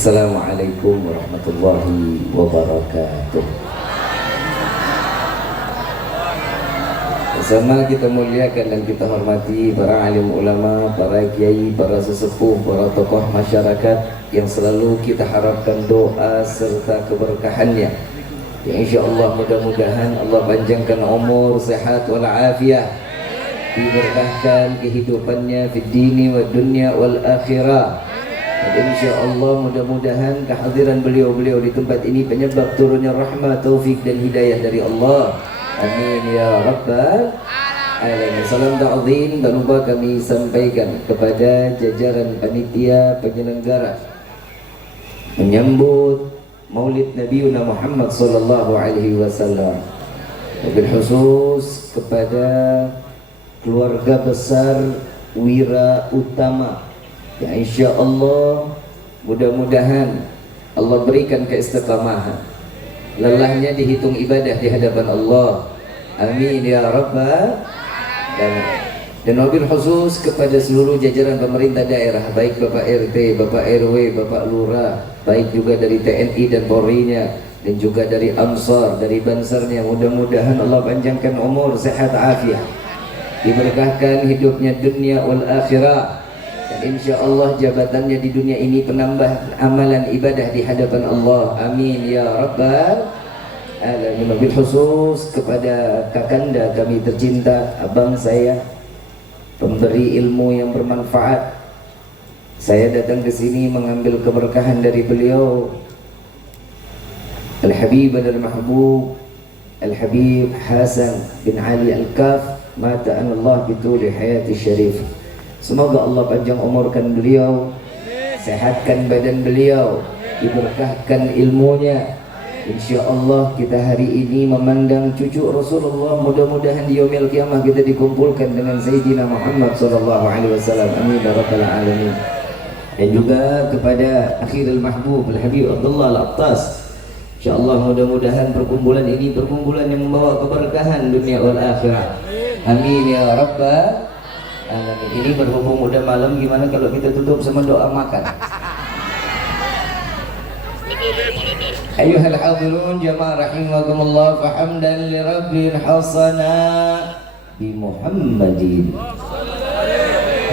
Assalamualaikum warahmatullahi wabarakatuh. Bersama kita muliakan dan kita hormati para alim ulama, para kiai, para sesepuh, para tokoh masyarakat yang selalu kita harapkan doa serta keberkahannya. Ya insyaallah mudah-mudahan Allah panjangkan umur, sehat wal afiah, diberkahkan kehidupannya fid dini wad dunya wal akhirah. Dan insyaallah mudah-mudahan kehadiran beliau-beliau di tempat ini penyebab turunnya rahmat, taufik dan hidayah dari Allah. Amin ya rabbal alamin. Salam ta'zim tak lupa kami sampaikan kepada jajaran panitia penyelenggara menyambut Maulid Nabi Muhammad sallallahu alaihi wasallam. Wabil khusus kepada keluarga besar Wira Utama. Ya insyaallah mudah-mudahan Allah berikan keistiqamahan, lelahnya dihitung ibadah di hadapan Allah. Amin ya rabbal alamin. Dan wabil khusus kepada seluruh jajaran pemerintah daerah, baik Bapak RT, Bapak RW, Bapak Lurah, baik juga dari TNI dan Polri-nya, dan juga dari Ansar, dari Bansarnya. Mudah-mudahan Allah panjangkan umur, sehat, afiat, diberkahkan hidupnya dunia wal akhirah. Dan insya Allah jabatannya di dunia ini penambah amalan ibadah di hadapan Allah. Amin ya rabbal alamin. Wabil khusus kepada kakanda kami tercinta, abang saya, pemberi ilmu yang bermanfaat. Saya datang ke sini mengambil keberkahan dari beliau, Al-Habib Al-Mahbub Al-Habib Hasan bin Ali Al-Kaf, mata Allah bituli hayati syarif. Semoga Allah panjang umurkan beliau, sehatkan badan beliau, diberkahkan ilmunya. Insya Allah kita hari ini memandang cucu Rasulullah. Mudah-mudahan di yaumil qiyamah kita dikumpulkan dengan Sayyidina Muhammad sallallahu alaihi wasallam. Amin ya rabbal alamin. Dan juga kepada akhirul mahbub Al-Habib Abdullah Al-Attas. Insya Allah mudah-mudahan perkumpulan ini perkumpulan yang membawa keberkahan dunia wal akhirah. Amin ya rabbal alamin. Ini berhubung udah malam, gimana kalau kita tutup sama doa makan? Ayuhal hadirun jamaah rahimakumullah, fahamdan li rabbil hasana bi Muhammadin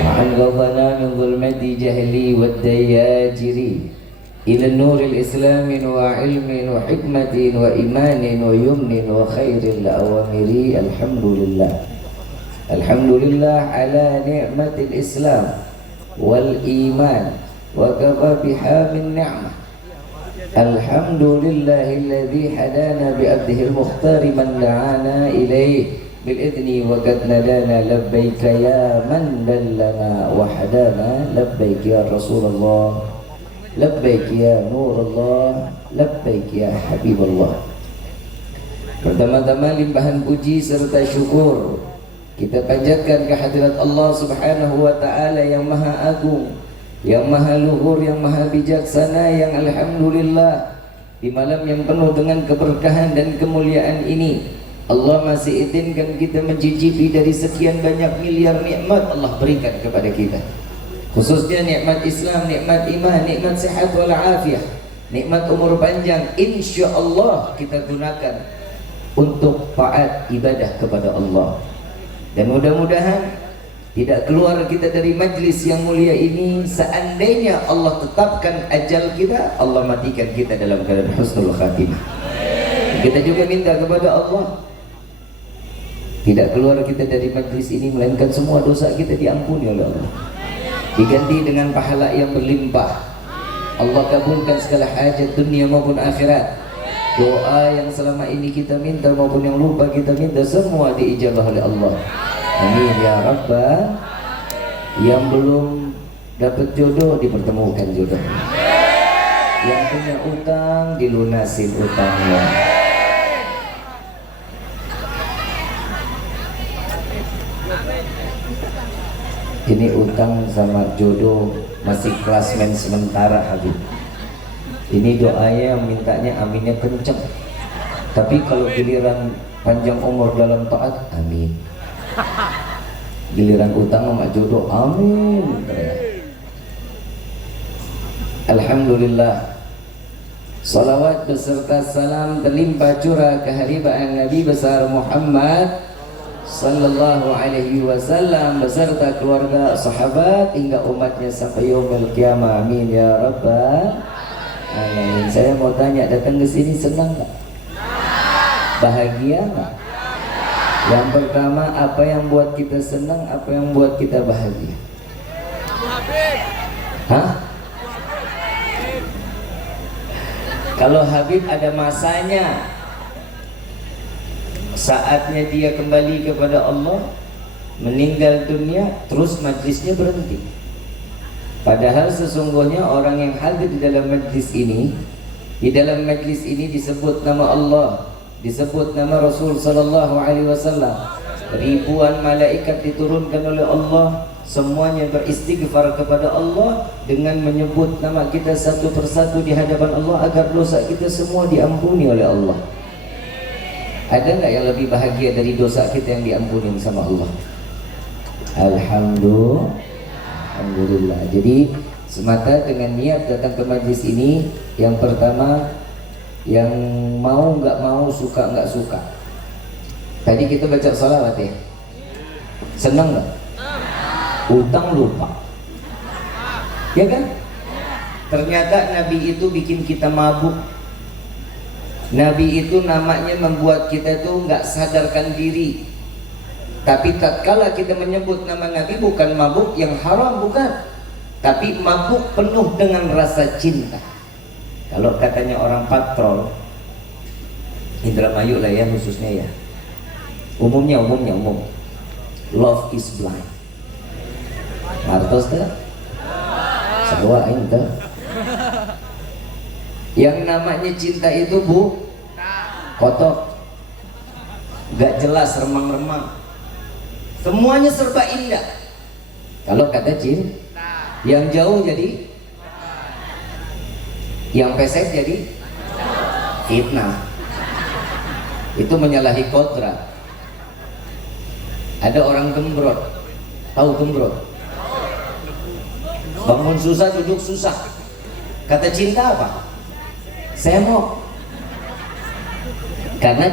ma'an ghadana min zulmati jahli wad dayajiri ila nuril islamin wa ilmin wa hikmatin wa imanin wa yumnin wa khairil awamiri. Alhamdulillah, alhamdulillah ala ni'matil islam wal iman wa kafa biha min ni'mah. Alhamdulillahilladzi hadana bi abdihi al-mukhtar man da'ana ilayhi bil idni wa qad nadana labbaika ya man dallana wa hadana labbaik ya Rasulullah labbaik ya Nurullah labbaik ya Habibullah. Pertama-tama limpahan puji serta syukur kita panjatkan kehadirat Allah Subhanahu wa ta'ala yang maha agung, yang maha luhur, yang maha bijaksana, yang alhamdulillah di malam yang penuh dengan keberkahan dan kemuliaan ini Allah masih izinkan kita mencicipi dari sekian banyak miliar nikmat Allah berikan kepada kita, khususnya nikmat Islam, nikmat iman, nikmat sehat wal afiah, nikmat umur panjang. Insya Allah kita gunakan untuk taat ibadah kepada Allah. Dan mudah-mudahan tidak keluar kita dari majlis yang mulia ini seandainya Allah tetapkan ajal kita, Allah matikan kita dalam keadaan husnul khatimah. Kita juga minta kepada Allah tidak keluar kita dari majlis ini melainkan semua dosa kita diampuni oleh Allah, diganti dengan pahala yang berlimpah. Allah kabulkan segala hajat dunia maupun akhirat. Doa yang selama ini kita minta maupun yang lupa kita minta semua diijabah oleh Allah. Amin ya rabbal. Yang belum dapat jodoh dipertemukan jodoh. Yang punya utang dilunasin utangnya. Ini utang sama jodoh masih klasmen sementara Habib. Ini doanya yang mintanya aminnya kenceng. Tapi kalau giliran panjang umur dalam taat, amin. Giliran utang sama jodoh, amin. Alhamdulillah, salawat beserta salam terlimpah curah kehadiran Nabi besar Muhammad sallallahu alaihi wasallam beserta keluarga, sahabat hingga umatnya sampai yaumil qiyamah. Amin ya rabbal alamin. Saya mau tanya, datang ke sini senang nggak? Bahagia nggak? Yang pertama, apa yang buat kita senang, apa yang buat kita bahagia? Hah? Kalau Habib ada masanya, saatnya dia kembali kepada Allah, meninggal dunia, terus majlisnya berhenti. Padahal sesungguhnya orang yang hadir di dalam majlis ini, di dalam majlis ini disebut nama Allah, disebut nama Rasul sallallahu alaihi wasallam. Ribuan malaikat diturunkan oleh Allah, semuanya beristighfar kepada Allah dengan menyebut nama kita satu persatu di hadapan Allah agar dosa kita semua diampuni oleh Allah. Ada nggak yang lebih bahagia dari dosa kita yang diampuni sama Allah? Alhamdulillah. Jadi semata dengan niat datang ke majlis ini, yang pertama, yang mau nggak mau, suka nggak suka. Tadi kita baca salawat ya, senang nggak? Utang lupa, ya kan? Ternyata Nabi itu bikin kita mabuk. Nabi itu namanya membuat kita tuh nggak sadarkan diri. Tapi tatkala kita menyebut nama Nabi, bukan mabuk yang haram, bukan, tapi mabuk penuh dengan rasa cinta. Kalau katanya orang patrol, Indramayu lah ya khususnya ya, umum, love is blind. Artos tak? Sarwa aing tak? Yang namanya cinta itu bu, kotor, gak jelas, remang-remang, semuanya serba indah. Kalau kata cinta, yang jauh jadi, yang pesek jadi fitnah. Itu menyalahi kodrat. Ada orang gembrot, tahu gembrot? Bangun susah, duduk susah. Kata cinta apa? Saya mau. Karena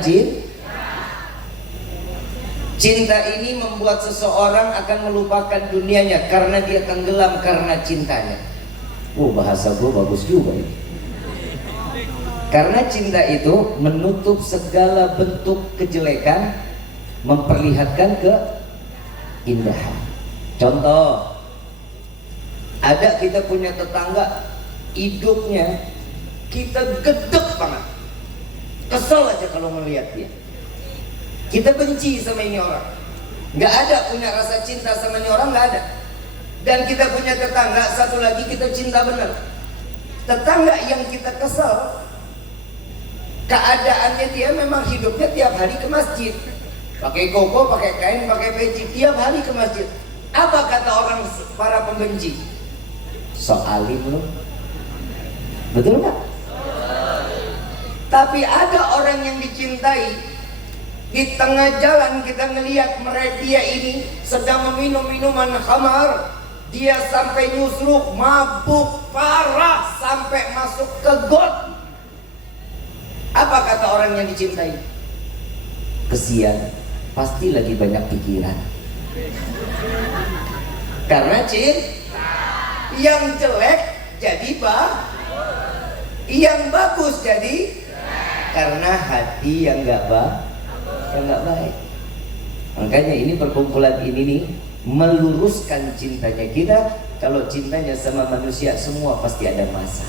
cinta ini membuat seseorang akan melupakan dunianya karena dia tenggelam karena cintanya. Bahasa gue bagus juga ini. Karena cinta itu menutup segala bentuk kejelekan, memperlihatkan keindahan. Contoh, ada kita punya tetangga, hidupnya kita gedek banget, kesel aja kalau melihat dia. Kita benci sama ini orang, nggak ada punya rasa cinta sama ini orang, nggak ada. Dan kita punya tetangga satu lagi, kita cinta bener. Tetangga yang kita kesel, keadaannya dia memang hidupnya tiap hari ke masjid, pakai koko, pakai kain, pakai peci, tiap hari ke masjid. Apa kata orang para pembenci? Sok alim lu, betul nggak? Tapi ada orang yang dicintai, di tengah jalan kita ngelihat dia ini sedang meminum minuman khamar, dia sampai nyusruk, mabuk parah sampai masuk ke got. Apa kata orang yang dicintai? Kesian, pasti lagi banyak pikiran. Karena yang jelek jadi yang bagus jadi, karena hati yang nggak baik. Makanya ini perkumpulan ini nih meluruskan cintanya kita. Kalau cintanya sama manusia, semua pasti ada masa.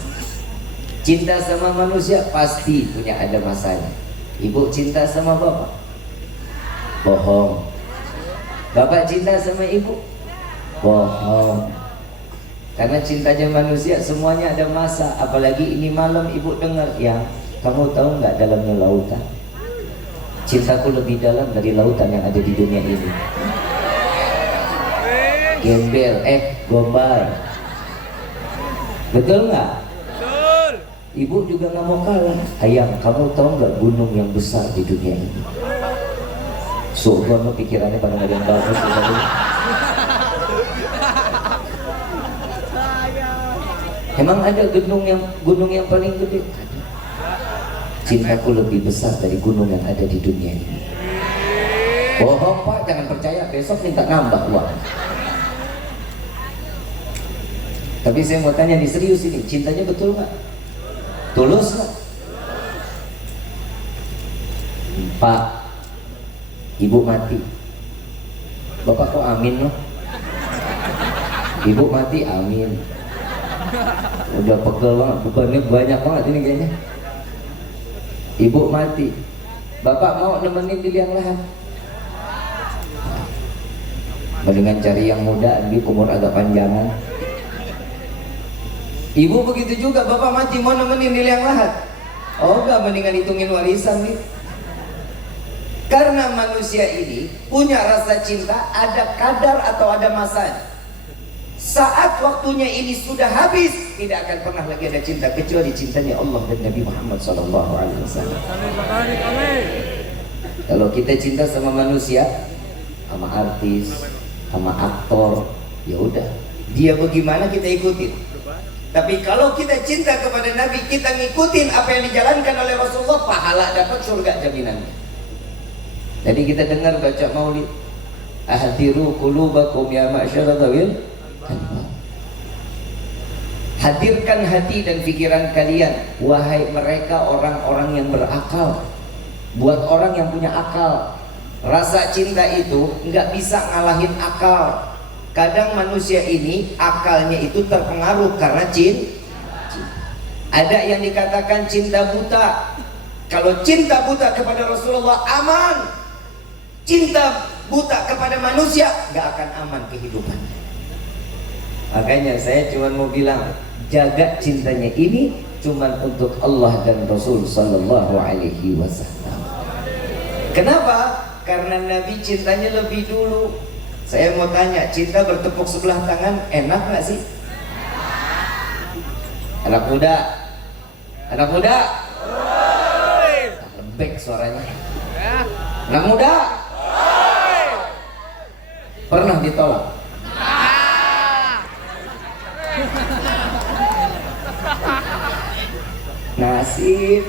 Cinta sama manusia pasti punya ada masanya. Ibu cinta sama bapak, bohong. Bapak cinta sama ibu, bohong. Karena cintanya manusia semuanya ada masa. Apalagi ini malam ibu dengar, ya kamu tahu nggak dalamnya lautan? Cintaku lebih dalam dari lautan yang ada di dunia ini. Gembel, gombal. Betul nggak? Betul. Ibu juga nggak mau kalah. Ayang, kamu tahu nggak gunung yang besar di dunia ini? Surga, pikirannya pada nggak ada yang bagus. Emang ada gunung yang paling gede? Ada. Cintaku lebih besar dari gunung yang ada di dunia ini. Bohong Pak, jangan percaya, besok minta nambah uang. Tapi saya mau tanya nih, serius ini, cintanya betul nggak? Tulus nggak? Pak, ibu mati, bapak kok amin loh? Ibu mati amin. Udah pegel banget, bebannya banyak banget ini kayaknya. Ibu mati, bapak mau nemenin di liang lahat? Mendingan cari yang muda, di umur agak panjangan. Ibu begitu juga, bapak mati mau nemenin di liang lahat? Oh enggak, mendingan hitungin warisan nih. Karena manusia ini punya rasa cinta, ada kadar atau ada masanya. Saat waktunya ini sudah habis, tidak akan pernah lagi ada cinta kecuali cintanya Allah dan Nabi Muhammad SAW. Kalau kita cinta sama manusia, sama artis, sama aktor, ya udah, dia bagaimana kita ikutin. Tapi kalau kita cinta kepada Nabi, kita ngikutin apa yang dijalankan oleh Rasulullah, pahala dapat, surga jaminannya. Jadi kita dengar baca maulid, ahdiru qulubakum ya ma'syara dzawil albab. Hadirkan hati dan pikiran kalian, wahai mereka orang-orang yang berakal. Buat orang yang punya akal, rasa cinta itu nggak bisa ngalahin akal. Kadang manusia ini akalnya itu terpengaruh karena cinta. Ada yang dikatakan cinta buta. Kalau cinta buta kepada Rasulullah aman, cinta buta kepada manusia nggak akan aman kehidupan. Makanya saya cuma mau bilang, jaga cintanya ini cuma untuk Allah dan Rasul Sallallahu Alaihi Wasallam. Kenapa? Karena Nabi cintanya lebih dulu. Saya mau tanya, cinta bertepuk sebelah tangan enak nggak sih? Anak muda, anak muda, lembek suaranya. Anak muda, pernah ditolak? Nasib.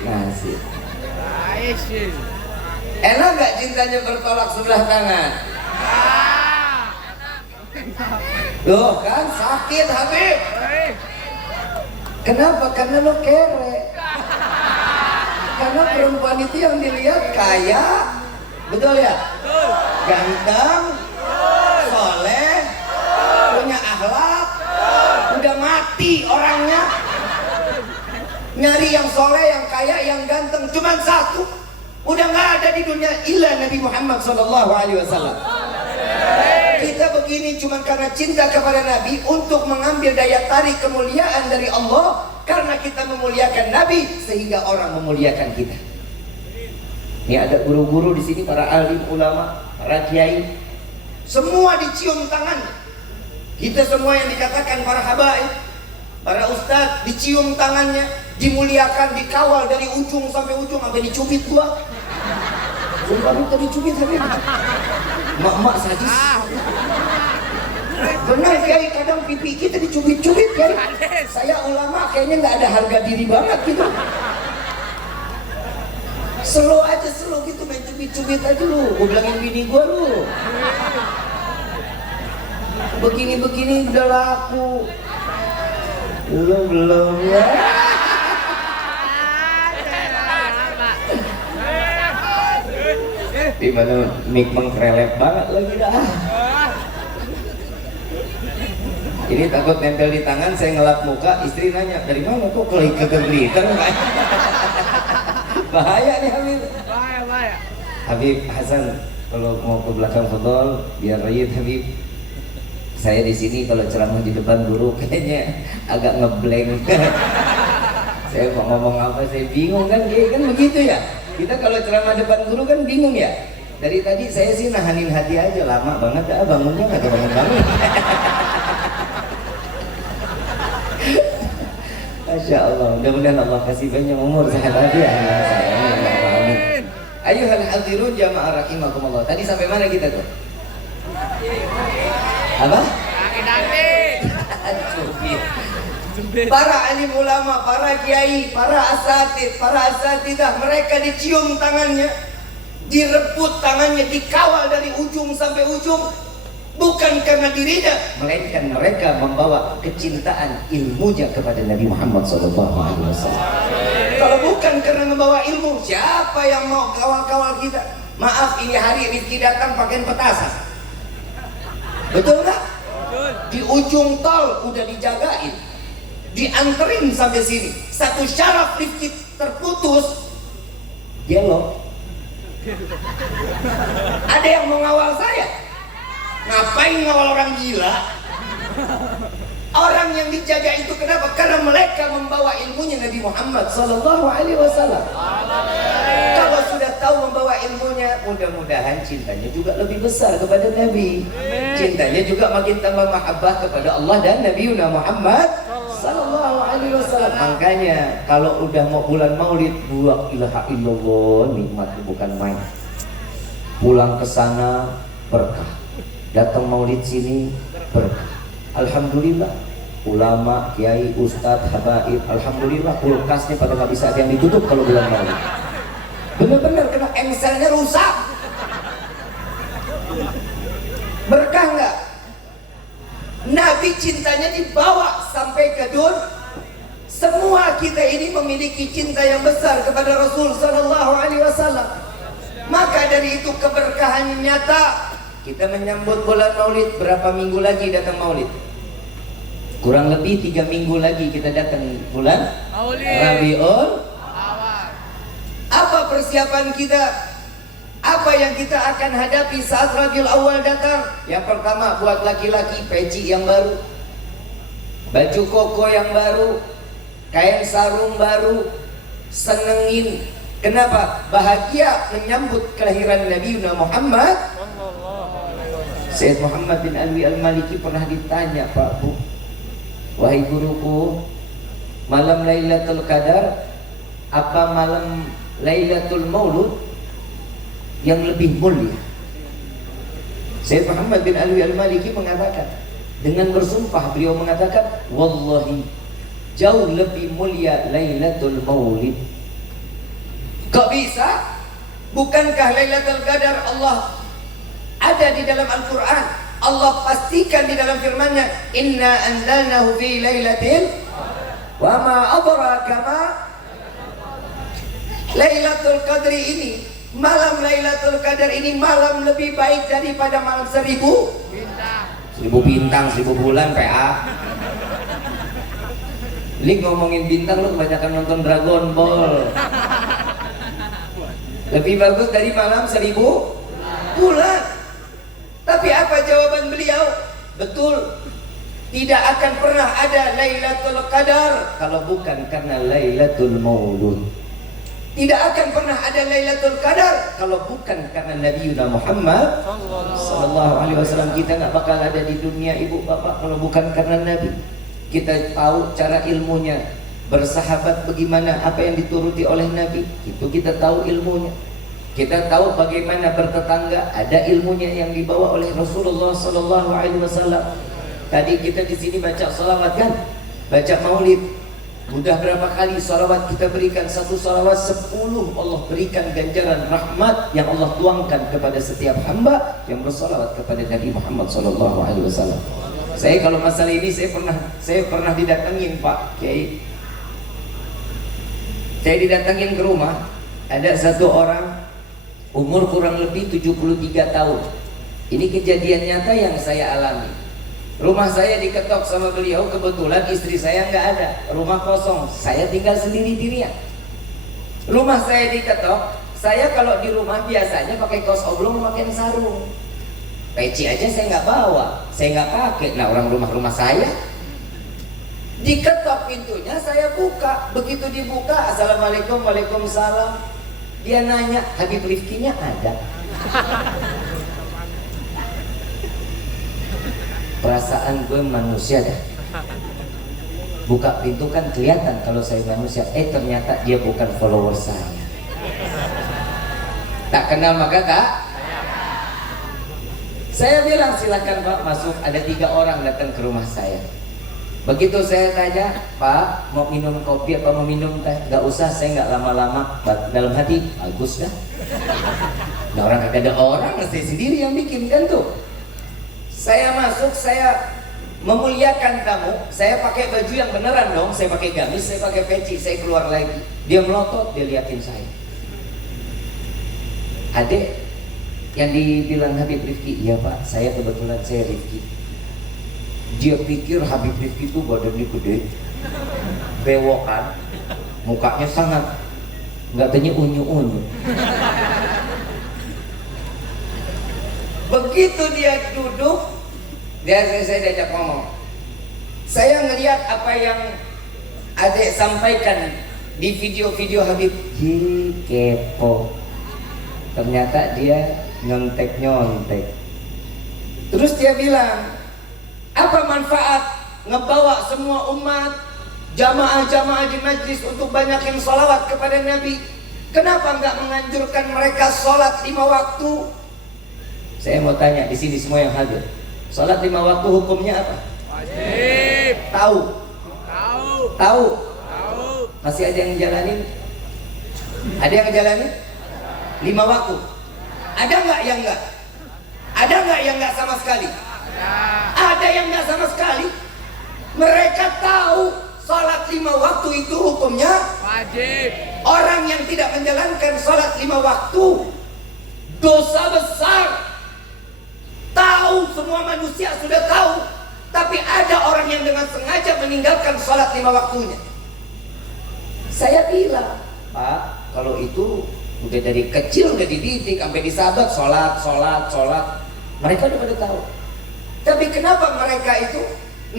Enak gak cintanya bertolak sebelah tangan? Loh kan sakit Habib. Kenapa? Karena lo kere. Karena perempuan itu yang dilihat kaya, betul ya? Ganteng, soleh, punya akhlak, udah mati orangnya. Nyari yang soleh, yang kaya, yang ganteng, cuman satu. Udah nggak ada di dunia illa Nabi Muhammad SAW. Kita begini cuma karena cinta kepada Nabi, untuk mengambil daya tarik kemuliaan dari Allah. Karena kita memuliakan Nabi sehingga orang memuliakan kita. Ini ada guru-guru di sini, para alim ulama, para kiai, semua dicium tangan. Kita semua yang dikatakan para habaib, para ustadz, dicium tangannya, dimuliakan, dikawal dari ujung sampai ujung, sampai dicubit gua. Sumpah lu tadi cubit Habib. Mak-mak sadis. Benar kiai, kadang pipi kita dicubit-cubit kiai. Saya ulama kayaknya nggak ada harga diri banget gitu. Slow aja, slow gitu, main cubit-cubit aja lu. Gua bilangin bini gua lu. Begini-begini udah laku. Belum ya. Di mana mic mengkrelep banget lagi dah. Ini takut nempel di tangan, saya ngelap muka, istri nanya, dari mana kok kegeliter? Bahaya nih Habib. Bahaya. Habib Hasan, kalau mau ke belakang fadhol, biar rayit Habib. Saya di sini kalau ceramah di depan guru kayaknya agak ngeblank. Saya mau ngomong apa, saya bingung kan, kan begitu ya. Kita kalau ceramah depan guru kan bingung ya. Dari tadi saya sih nahanin hati aja, lama banget dah bangunnya, nggak bangun-bangun. Masya Allah, mudah-mudahan Allah kasih banyak umur, sehat walafiat. Amin. Ayuhal hadirun jamaah rahimakumullah. Tadi sampai mana kita tuh? Apa? Para alim ulama, para kiai, para asatidah, mereka dicium tangannya, direbut tangannya, dikawal dari ujung sampai ujung, bukan karena dirinya, melainkan mereka membawa kecintaan ilmunya kepada Nabi Muhammad SAW. Kalau bukan karena membawa ilmu, siapa yang mau kawal-kawal kita? Maaf, ini hari Rizki datang pakaian petasan. Betul nggak? Di ujung tol udah dijagain, dianterin sampai sini. Satu syaraf Rizki terputus, gelo. Ada yang mau ngawal saya? Ngapain ngawal orang gila? Orang yang dijaga itu kenapa? Karena mereka membawa ilmunya Nabi Muhammad SAW. Kalau sudah tahu membawa ilmunya, mudah-mudahan cintanya juga lebih besar kepada Nabi. Cintanya juga makin tambah mahabbah kepada Allah dan Nabi Muhammad SAW. Makanya kalau udah mau bulan Maulid, la ilaha illallah, nikmat bukan main. Pulang ke sana berkah, datang Maulid sini berkah. Alhamdulillah, ulama, kiai, ustadz, habaib, alhamdulillah kulkasnya pada nggak bisa ada yang ditutup kalau bulan Maulid. Bener-bener kena engselnya rusak. Berkah nggak? Nabi cintanya dibawa sampai ke dunia. Semua kita ini memiliki cinta yang besar kepada Rasul Sallallahu Alaihi Wasallam. Maka dari itu keberkahannya nyata. Kita menyambut bulan Maulid, berapa minggu lagi datang Maulid? Kurang lebih 3 minggu lagi kita datang bulan Rabiul Awal. Apa persiapan kita? Apa yang kita akan hadapi saat Rabiul Awal datang? Yang pertama, buat laki-laki peci yang baru, baju koko yang baru, kain sarung baru, senengin. Kenapa? Bahagia menyambut kelahiran Nabi Muhammad. Syed Muhammad bin Alwi Al-Maliki pernah ditanya, Pak Bu, wahai guruku, malam Lailatul Qadar apa malam Lailatul Maulud yang lebih mulia? Syed Muhammad bin Alwi Al-Maliki mengatakan, dengan bersumpah beliau mengatakan, wallahi jauh lebih mulia Lailatul Maulid. Kok bisa? Bukankah Lailatul Qadar Allah ada di dalam Al-Quran? Allah pastikan di dalam firman-Nya, inna anzalnahu fi lailatil wa ma adraka ma Lailatul Qadri ini, malam Lailatul Qadar ini malam lebih baik daripada malam 1000 bintang, 1000 bulan PA. Ini ngomongin bintang lu kebanyakan nonton Dragon Ball. Lebih bagus dari malam 1000 bulan. Tapi apa jawaban beliau? Betul, tidak akan pernah ada Lailatul Qadar kalau bukan karena Lailatul Maulud. Tidak akan pernah ada Lailatul Qadar kalau bukan karena Nabi Muhammad Sallallahu Alaihi Wasallam. Kita nggak bakal ada di dunia ibu bapak kalau bukan karena Nabi. Kita tahu cara ilmunya, bersahabat bagaimana, apa yang dituruti oleh Nabi, itu kita tahu ilmunya. Kita tahu bagaimana bertetangga, ada ilmunya yang dibawa oleh Rasulullah Sallallahu Alaihi Wasallam. Tadi kita di sini baca salawat kan, baca Maulid. Udah berapa kali salawat kita berikan? Satu salawat 10 Allah berikan ganjaran rahmat yang Allah tuangkan kepada setiap hamba yang bersalawat kepada Nabi Muhammad Sallallahu Alaihi Wasallam. Saya kalau masalah ini saya pernah didatengin Pak Kiai. Saya didatengin ke rumah, ada satu orang umur kurang lebih 73 tahun. Ini kejadian nyata yang saya alami. Rumah saya diketok sama beliau, kebetulan istri saya nggak ada, rumah kosong, saya tinggal sendiri-dirian. Rumah saya diketok, saya kalau di rumah biasanya pakai kaos oblong, pakai sarung. Peci aja saya nggak bawa, saya nggak pakai. Nah orang rumah saya diketok pintunya, saya buka. Begitu dibuka, assalamualaikum, waalaikumsalam. Dia nanya, Habib Rifkinya ada? Perasaan gue manusia dah. Buka pintu kan kelihatan kalau saya manusia. Ternyata dia bukan follower saya. Tak kenal maka tak? Saya bilang silakan Pak masuk. Ada 3 orang datang ke rumah saya. Begitu saya tanya, Pak, mau minum kopi apa mau minum teh? Gak usah, saya nggak lama-lama. Dalam hati, bagus dah. Nah, orang kagak ada orang, saya sendiri yang bikin kan tuh. Saya masuk, saya memuliakan tamu, saya pakai baju yang beneran dong, saya pakai gamis, saya pakai peci, saya keluar lagi. Dia melotot, dia liatin saya. Adek, yang dibilang Habib Rifki, iya Pak, saya kebetulan saya Rifki. Dia pikir Habib Rifki itu badannya gede, bewokan, mukanya sangat, nggak tanya unyu-unyu. Begitu dia duduk, saya diajak ngomong. Saya ngelihat apa yang adik sampaikan di video-video Habib. Kepo. Ternyata dia nyontek-nyontek. Terus dia bilang, apa manfaat ngebawa semua umat jamaah-jamaah di majlis untuk banyakin sholawat kepada Nabi? Kenapa nggak menganjurkan mereka sholat 5 waktu? Saya mau tanya di sini semua yang hadir, sholat 5 waktu hukumnya apa? Wajib. Tahu? Tahu. Tahu? Tahu. Masih ada yang jalanin? Ada yang ngejalanin? 5 waktu? Ada nggak yang nggak? Ada nggak yang nggak sama sekali? Ada yang nggak sama sekali. Mereka tahu sholat 5 waktu itu hukumnya Wajib. orang yang tidak menjalankan sholat 5 waktu dosa besar. Tahu, semua manusia sudah tahu, tapi ada orang yang dengan sengaja meninggalkan sholat 5 waktunya. Saya bilang, Pak, kalau itu udah dari kecil udah dididik sampai disabat sholat. Mereka udah pada tahu. Tapi kenapa mereka itu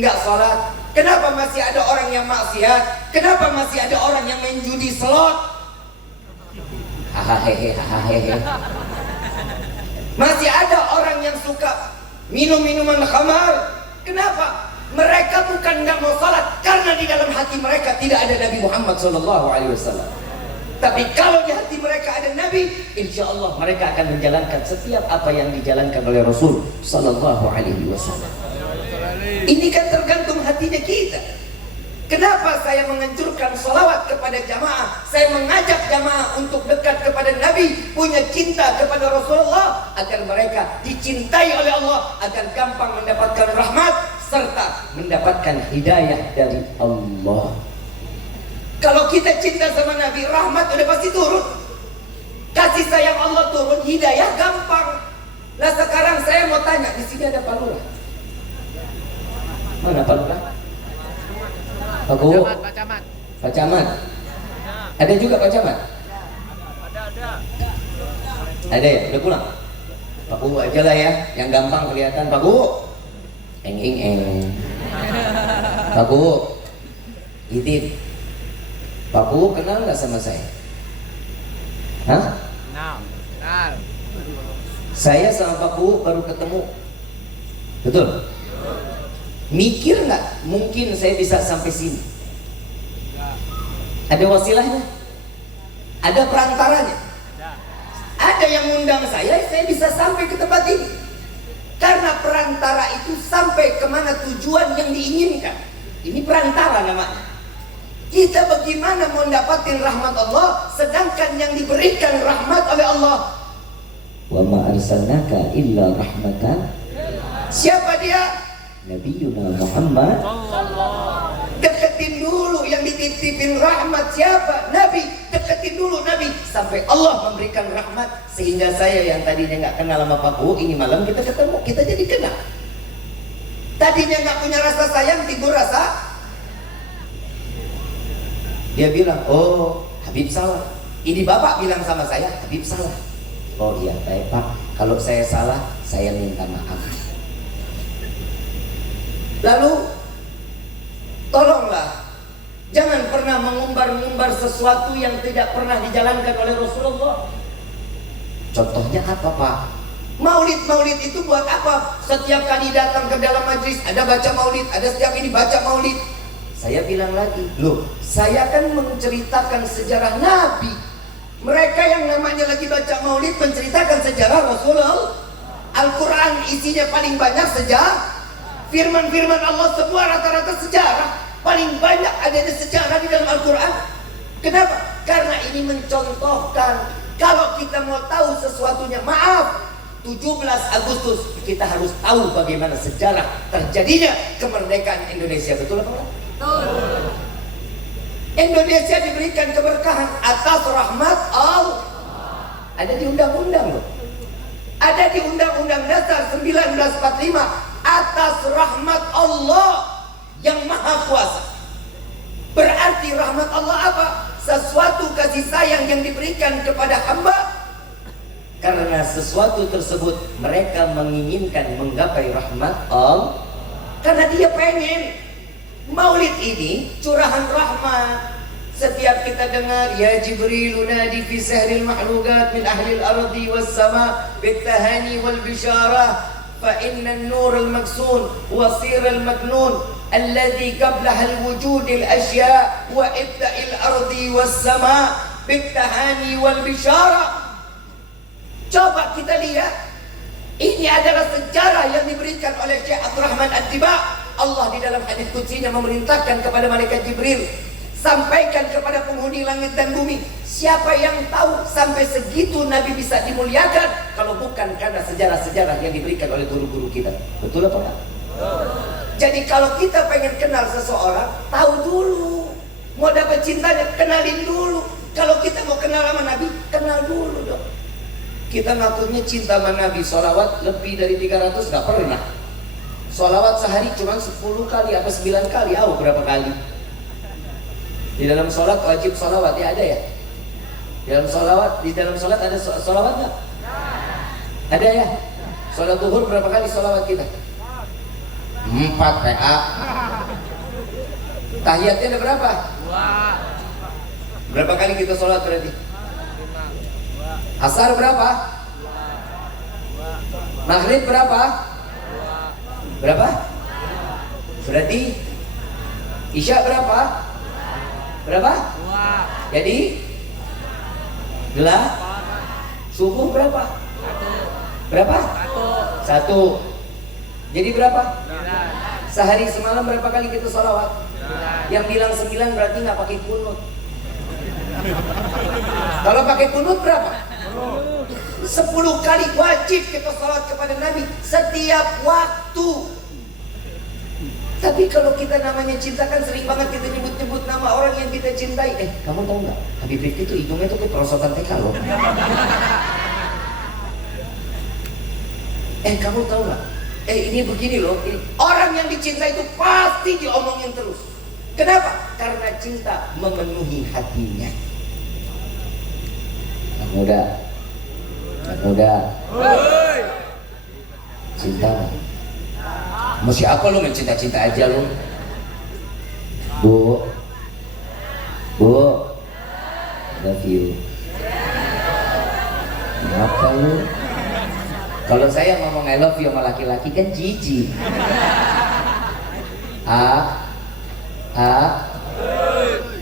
nggak sholat? Kenapa masih ada orang yang maksiat? Kenapa masih ada orang yang main judi slot? Hahaha. Masih ada orang yang suka minum minuman khamar. Kenapa? Mereka bukan nggak mau sholat karena di dalam hati mereka tidak ada Nabi Muhammad SAW. Tapi kalau di hati mereka ada Nabi, insya Allah mereka akan menjalankan setiap apa yang dijalankan oleh Rasul Sallallahu Alaihi Wasallam. Ini kan tergantung hatinya kita. Kenapa saya menganjurkan sholawat kepada jamaah? Saya mengajak jamaah untuk dekat kepada Nabi, punya cinta kepada Rasulullah, agar mereka dicintai oleh Allah, agar gampang mendapatkan rahmat serta mendapatkan hidayah dari Allah. Kalau kita cinta sama Nabi, rahmat udah pasti turun. Kasih sayang Allah turun, hidayah gampang. Nah sekarang saya mau tanya, di sini ada Pak Lurah. Mana Pak Lurah? Pak Guru? Pak Camat. Pak Camat? Ada juga Pak Camat? Ada. Ada ya? Udah pulang? Pak Guru aja lah ya, yang gampang kelihatan. Pak Guru? Eng. Pak Guru? Idit. Pak Guru kenal nggak sama saya? Hah? Kenal. Saya sama Pak Guru baru ketemu. Betul? Mikir nggak mungkin saya bisa sampai sini? Ada wasilahnya? Ada perantaranya? Ada yang ngundang saya bisa sampai ke tempat ini. Karena perantara itu sampai kemana tujuan yang diinginkan. Ini perantara namanya. Kita bagaimana mau dapatin rahmat Allah, sedangkan yang diberikan rahmat oleh Allah. Wa ma arsalnaka illa rahmatan. Siapa dia? Nabiyuna Muhammad. Deketin dulu yang dititipin rahmat siapa? Nabi. Deketin dulu Nabi sampai Allah memberikan rahmat, sehingga saya yang tadinya nggak kenal sama Pak Guru, ini malam kita ketemu, kita jadi kenal. Tadinya nggak punya rasa sayang, timbul rasa. Dia bilang, oh Habib salah. Ini Bapak bilang sama saya, Habib salah. Oh iya baik Pak, kalau saya salah saya minta maaf. Lalu tolonglah jangan pernah mengumbar-ngumbar sesuatu yang tidak pernah dijalankan oleh Rasulullah. Contohnya apa Pak? Maulid itu buat apa? Setiap kali datang ke dalam majlis ada baca maulid, ada setiap ini baca maulid. Saya bilang lagi, loh saya kan menceritakan sejarah Nabi. Mereka yang namanya lagi baca maulid menceritakan sejarah Rasulullah. Al-Quran isinya paling banyak Firman-firman Allah semua rata-rata sejarah. Paling banyak adanya sejarah di dalam Al-Quran. Kenapa? Karena ini mencontohkan kalau kita mau tahu sesuatunya, maaf, 17 Agustus kita harus tahu bagaimana sejarah terjadinya kemerdekaan Indonesia. Betul apa enggak? Betul. Indonesia diberikan keberkahan atas rahmat Allah. Ada di undang-undang loh. Ada di Undang-Undang Dasar 1945, atas rahmat Allah yang maha kuasa. Berarti rahmat Allah apa? Sesuatu kasih sayang yang diberikan kepada hamba. Karena sesuatu tersebut mereka menginginkan menggapai rahmat Allah. Karena dia pengen. Maulid ini curahan rahmat. Setiap kita dengar, ya Jibril nadi fi sahril mahlukat min ahli al-ardi was sama bitahani wal bisyarah fa inna an-nur al-maksun wa sir al-maknun alladhi qablaha al-wujud al-ashya wa ibda'il ardi was sama bitahani wal bisyarah. Coba kita lihat, ini adalah sejarah yang diberikan oleh Syekh Abdurrahman Ad-Diba. Allah di dalam hadis qudsinya memerintahkan kepada malaikat Jibril, sampaikan kepada penghuni langit dan bumi. Siapa yang tahu sampai segitu Nabi bisa dimuliakan kalau bukan karena sejarah-sejarah yang diberikan oleh guru-guru kita. Betul atau enggak? Jadi kalau kita pengen kenal seseorang, tahu dulu. Mau dapat cintanya, kenalin dulu. Kalau kita mau kenal sama Nabi, kenal dulu dong. Kita ngakunya cinta sama Nabi, sholawat lebih dari 300 gak pernah. Sholawat sehari cuma 10 kali apa 9 kali, berapa kali. Di dalam sholat wajib sholawat, ya ada ya? Di dalam sholat ada sholawat gak? Ada ya? Sholat zuhur berapa kali sholawat kita? 4 PA. Tahiyatnya ada berapa? 2. Berapa kali kita sholat berarti? 5. Asar berapa? 2. Maghrib berapa? 2. Berapa? Berarti Isya berapa? Berapa? 2. Jadi gelah. Subuh berapa? 1. Berapa? 1. Jadi berapa? 9. Sehari semalam berapa kali kita sholawat? 9. Yang bilang 9 berarti nggak pakai kunut. Kalau pakai kunut berapa? 10 kali wajib kita sholat kepada Nabi setiap waktu. Tapi kalau kita namanya cinta kan sering banget kita nyebut-nyebut nama orang yang kita cintai. Kamu tahu nggak? Habib Rifki itu hidungnya tuh kayak perosotan TK loh. Kamu tahu nggak? Ini begini loh. Orang yang dicintai itu pasti diomongin terus. Kenapa? Karena cinta memenuhi hatinya. Anak muda, cinta. Masih apa lu mencinta-cinta aja lu? Bu, love you. Kenapa lu? Kalau saya ngomong I love you sama laki-laki kan jijik.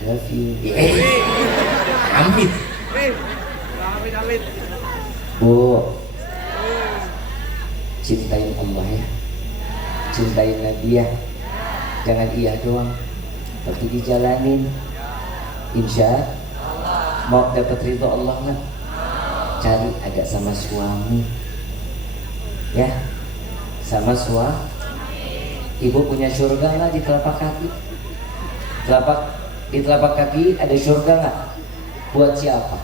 Love you. Amit. Bu, cintain Allah ya, cintain Nabi ya, jangan iya doang, tapi dijalanin. Insya Allah mau dapat ridho Allah kan, cari agak sama suami ya, sama suami. Ibu punya surga nggak di telapak kaki? Di telapak kaki ada surga nggak? Buat siapa?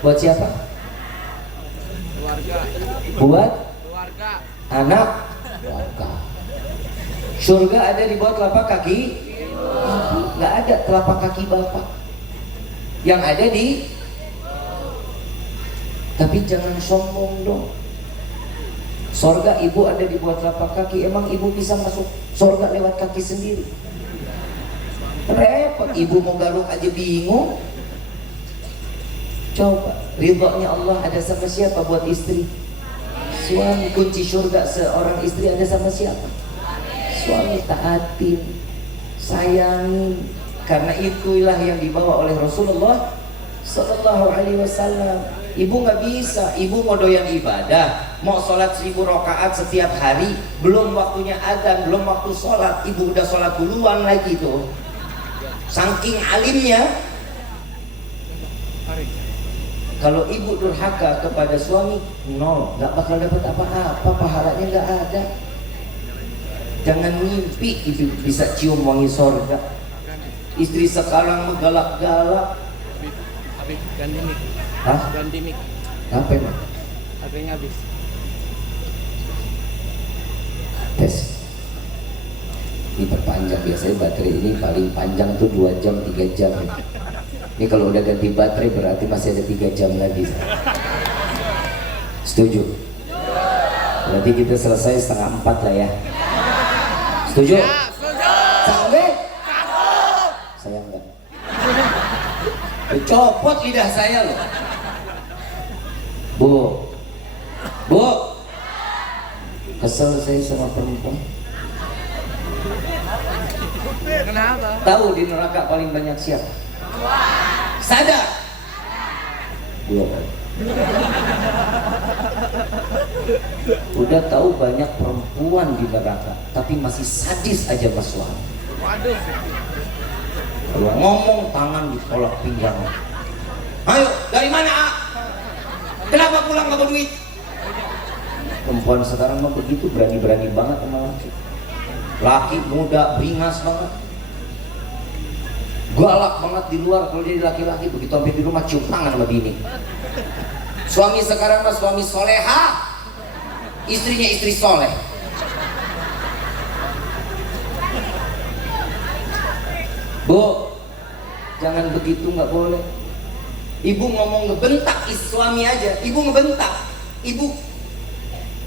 Buat siapa? Keluarga. Buat keluarga. Anak. Keluarga. Surga ada di bawah telapak kaki? Nggak ada telapak kaki bapak. Yang ada di. Tapi jangan sombong dong. Surga ibu ada di bawah telapak kaki. Emang ibu bisa masuk surga lewat kaki sendiri? Repot. Ibu mau garuk aja bingung. Coba, ridhonya Allah ada sama siapa buat istri? Suami. Kunci surga seorang istri ada sama siapa? Suami. Taatin, sayangin. Karena itulah yang dibawa oleh Rasulullah Sallallahu Alaihi Wasallam. Ibu nggak bisa, ibu mau doyan ibadah, mau sholat 1000 rakaat setiap hari, belum waktunya adzan, belum waktu sholat, ibu udah sholat duluan lagi tuh. Saking alimnya. Kalau ibu durhaka kepada suami, nol, nggak bakal dapat apa-apa, pahalanya nggak ada. Jangan mimpi ibu bisa cium wangi sorga. Istri sekarang menggalak-galak. Habis ganti mic. Hah? Ganti mic. Apa emang? HP-nya habis. Tes. Diperpanjang, biasanya baterai ini paling panjang tuh 2 jam 3 jam. Ini kalau udah ganti baterai berarti masih ada 3 jam lagi. Setuju? Berarti kita selesai 3:30 lah ya. Setuju? Sampai? Saya enggak. Copot lidah saya loh. Bu, kesel saya sama perempuan. Kenapa? Tahu di neraka paling banyak siapa? Sadar. Dua. Udah tahu banyak perempuan di neraka, tapi masih sadis aja mas suami. Waduh. Kalau ngomong tangan ditolak pinggang. Ayo, dari mana? Kenapa pulang nggak berduit? Perempuan sekarang mah begitu, berani-berani banget sama laki. Laki muda, beringas banget. Galak banget di luar kalau jadi laki-laki, begitu sampai di rumah cium tangan sama bini. Suami sekarang mah suami soleha, istrinya istri soleh. Bu, jangan begitu, nggak boleh. Ibu ngomong ngebentak suami aja, ibu ngebentak, ibu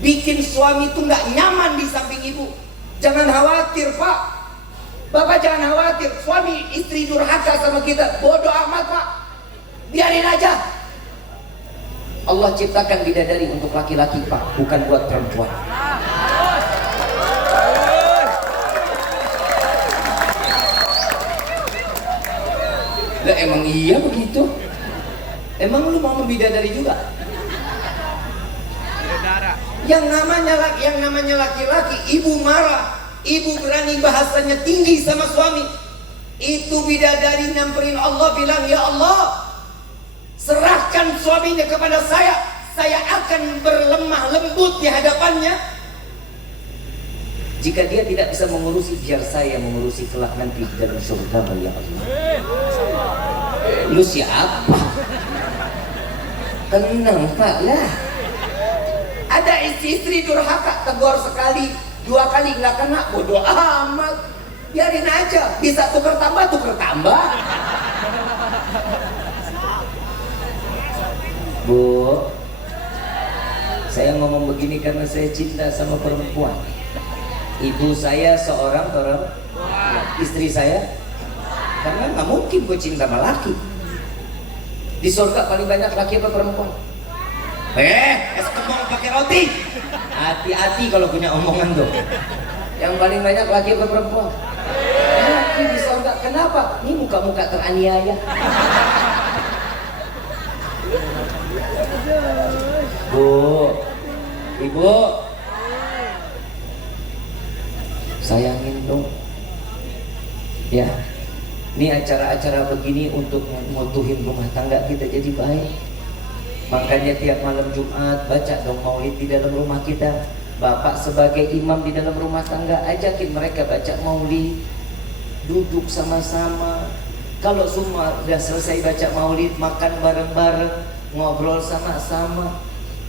bikin suami tuh nggak nyaman di samping ibu. Jangan khawatir pak, bapak jangan khawatir. Suami istri durhaka sama kita, bodoh amat pak, biarin aja. Allah ciptakan bidadari untuk laki-laki pak, bukan buat perempuan. Lah emang iya begitu? Emang lu mau bidadari juga? Bidadara. Yang namanya laki-laki, ibu marah, ibu berani bahasanya tinggi sama suami. Itu bidadari nyamperin Allah, bilang ya Allah, serahkan suaminya kepada saya akan berlemah lembut di hadapannya. Jika dia tidak bisa mengurusi, biar saya mengurusi kelak nanti di dalam surga ya Allah. Lu siapa? Tenang pak lah. Ada istri durhaka, tegur sekali, 2 kali nggak kena, bodoh amat. Biarin aja, bisa tuker tambah. Bu, saya ngomong begini karena saya cinta sama perempuan. Ibu saya seorang perempuan, istri saya, karena nggak mungkin gue cinta sama laki. Di surga paling banyak laki apa perempuan? Es kembang pakai roti. Hati-hati kalau punya omongan tuh. Yang paling banyak laki apa perempuan? Laki di surga. Kenapa? Ini muka-muka teraniaya. Bu, ibu, sayangin dong. Ya, ini acara-acara begini untuk ngutuhin rumah tangga kita jadi baik. Makanya tiap malam Jumat baca dong maulid di dalam rumah kita. Bapak sebagai imam di dalam rumah tangga, ajakin mereka baca maulid, duduk sama-sama. Kalau semua udah selesai baca maulid, makan bareng-bareng, ngobrol sama-sama,